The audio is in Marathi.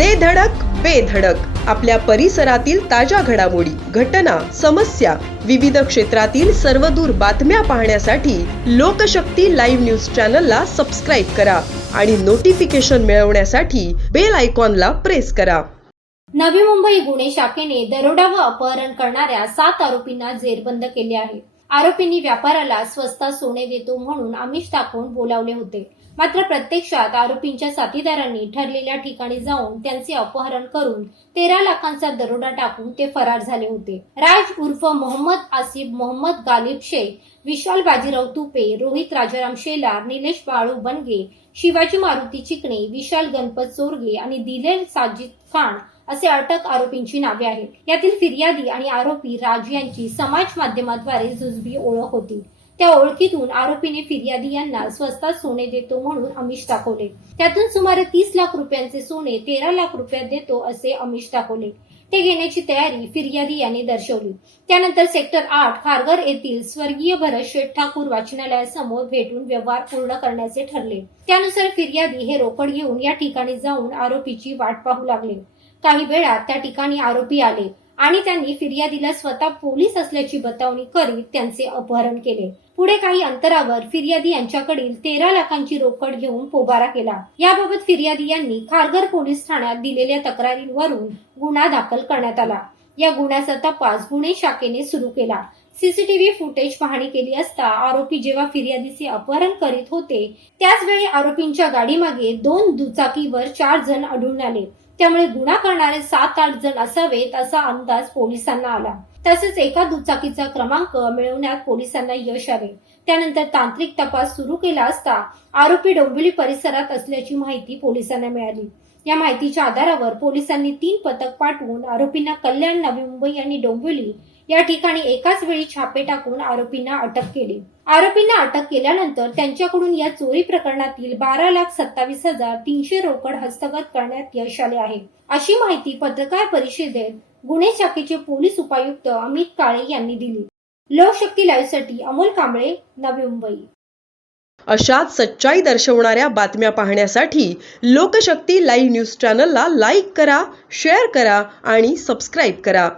दे धडक बेधडक आपल्या परिसरातील ताज्या घडामोडी घटना समस्या विविध क्षेत्रातील सर्वदूर बातम्या पाहण्यासाठी लोकशक्ती लाईव्ह न्यूज चॅनलला सबस्क्राईब करा आणि नोटिफिकेशन मिळवण्यासाठी बेल आयकॉनला प्रेस करा. नवी मुंबई गुन्हे शाखेने दरोडा व अपहरण करणाऱ्या सात आरोपींना जेरबंद केले आहे. आरोपींनी व्यापाराला स्वस्तात सोने देतो म्हणून आमिष दाखवून बोलावले होते. मात्र प्रत्यक्षात आरोपींच्या साथीदारांनी ठरलेल्या ठिकाणी जाऊन त्यांचे अपहरण करून तेरा लाखांचा दरोडा टाकून ते फरार झाले होते. राज उर्फ मोहम्मद आसिफ मोहम्मद गालिब शेख विशाल बाजीराव तुपे रोहित राजाराम शेलार निलेश बाळू बनगे शिवाजी मारुती चिकणे विशाल गणपत चोरगे आणि दिलेल साजिद खान असे अटक आरोपींची नावे आहेत. यातील फिर्यादी आणि आरोपी राज यांची समाज माध्यमाद्वारे जुजबी ओळख होती. त्या ओळखीतून आरोपीने फिर्यादी यांना स्वस्तात सोने देतो म्हणून अमिष दाखवले. त्यातून सुमारे तीस लाख रुपयांचे सोने तेरा लाख रुपयात देतो असे अमिष दाखवले. ते घेण्याची तयारी फिर्यादी यांनी दर्शवली. त्यानंतर सेक्टर आठ खारघर येथील स्वर्गीय भरत शेठ ठाकूर वाचनालयासमोर भेटून व्यवहार पूर्ण करण्याचे ठरले. त्यानुसार फिर्यादी हे रोकड घेऊन या ठिकाणी जाऊन आरोपीची वाट पाहू लागले. काही वेळात त्या ठिकाणी आरोपी आले आणि त्यांनी फिर्यादीला स्वतः पोलीस असल्याची बतावणी करीत त्यांचे अपहरण केले. पुढे काही अंतरावर फिर्यादी यांच्याकडील तेरा लाखांची रोकड घेऊन पोबारा केला. याबाबत फिर्यादी यांनी खारघर पोलीस ठाण्यात दिलेल्या तक्रारींवरून गुन्हा दाखल करण्यात आला. या गुन्ह्याचा तपास गुन्हे शाखेने सुरू केला. सीसीटीव्ही फुटेज पाहणी केली असता आरोपी जेव्हा फिर्यादीचे अपहरण करीत होते त्याचवेळी आरोपींच्या गाडीमागे दोन दुचाकीवर चार जण आढळून आले. त्यामुळे गुन्हा करणारे सात आठ जण असावेत असा अंदाज पोलिसांना आला. तसेच एका दुचाकीचा क्रमांक मिळवण्यात पोलिसांना यश आले. त्यानंतर तांत्रिक तपास सुरू केला असता आरोपी डोंबिवली परिसरात असल्याची माहिती पोलिसांना मिळाली. या माहितीच्या आधारावर पोलिसांनी तीन पथक पाठवून आरोपींना कल्याण नवी मुंबई आणि डोंबिवली या ठिकाणी एकाच वेळी छापे टाकून आरोपींना अटक केली. आरोपींना अटक केल्यानंतर त्यांच्याकडून या चोरी प्रकरणातील बारा लाख सत्तावीस हजार तीनशे रोकड हस्तगत करण्यात यश आले आहे. अशी माहिती पत्रकार परिषदेत गुन्हे शाखेचे पोलीस उपायुक्त अमित काळे यांनी दिली. लोकशक्ती लाईव्हसाठी अमोल कांबळे नवी मुंबई. अशाच सच्चाई दर्शवणाऱ्या बातम्या पाहण्यासाठी लोकशक्ती लाईव्ह न्यूज चॅनलला लाईक करा शेअर करा आणि सबस्क्राईब करा.